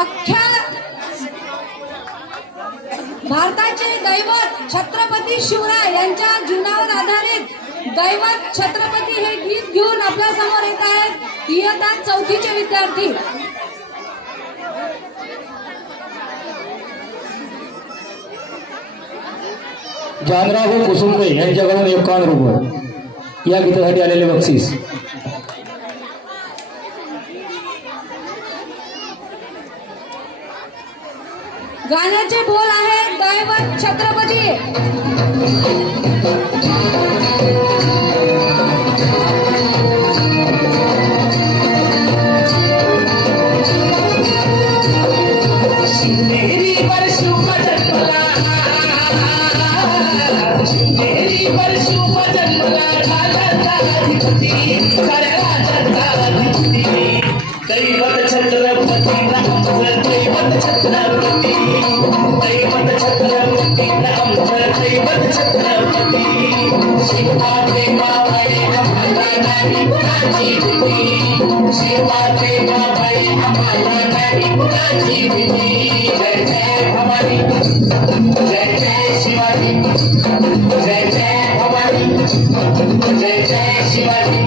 अख्ख्या भारताचे दैवत छत्रपती शिवराय यांच्या जीवनावर आधारित दैवत छत्रपती हे गीत घेऊन आपल्या समोर येत आहेत इयत्ता 4थीचे विद्यार्थी। जानराव कुसुंबे यांच्याकडून 51 रुपये या गीतासाठी आलेले बक्षीस। गाण्याचे बोल आहेत दैवत छत्रपती। दैवत छत्रपती नामचं दैवत छत्रपती दैवत छत्रपती नामचं दैवत छत्रपती शिवाचे बाबाई आम्हाला नाही कुणाची भीती शिवाचे बाबाई आम्हाला नाही कुणाची भीती जय जय भवानी जय जय शिवाजी जय जय भवानी जय जय शिवाजी।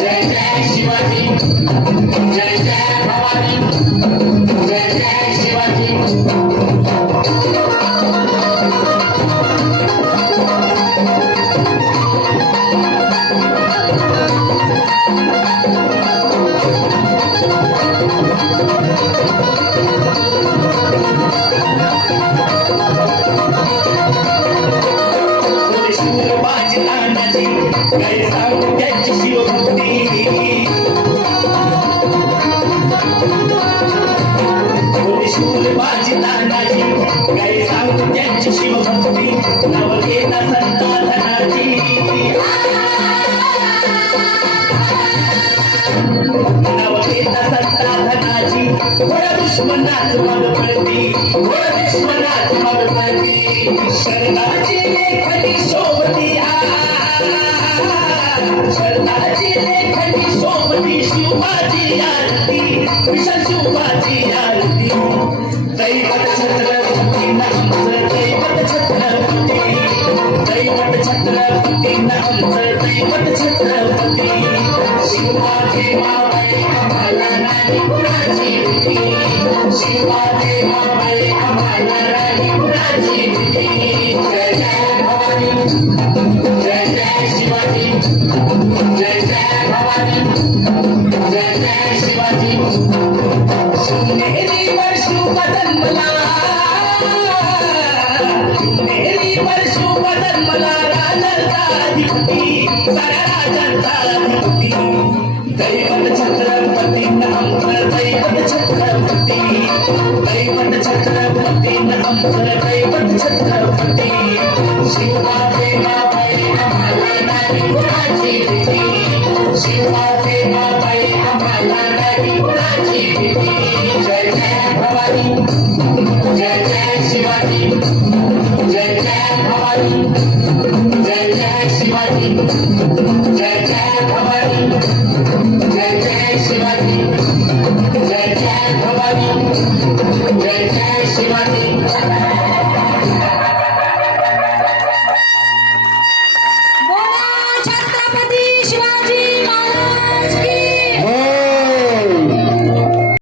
जय जय शिवाजी जय जय दुश्मनाच मग पळती घोर दुश्मनाच मग पळती शरणाची लेखनी सोबती शरणाची लेखनी सोबती शिवबाची आरती विशाल शिवबाची आरती दैवत छत्रपती नामचं दैवत छत्रपती दैवत छत्रपती नामचं दैवत छत्रपती शिवाजी मावळे आम्हाला नाही कुणाची भीती शिवाजी मावळे आम्हाला नाही कुणाची भीती जय जय भवानी जय जय शिवाजी जय जय भवानी जय जय शिवाजी शिवनेरीवर शिव जन्मला शिवनेरीवर शिव जन्मला राजांचा अधिपती साऱ्या राजांचा अधिपती दैवत छत्र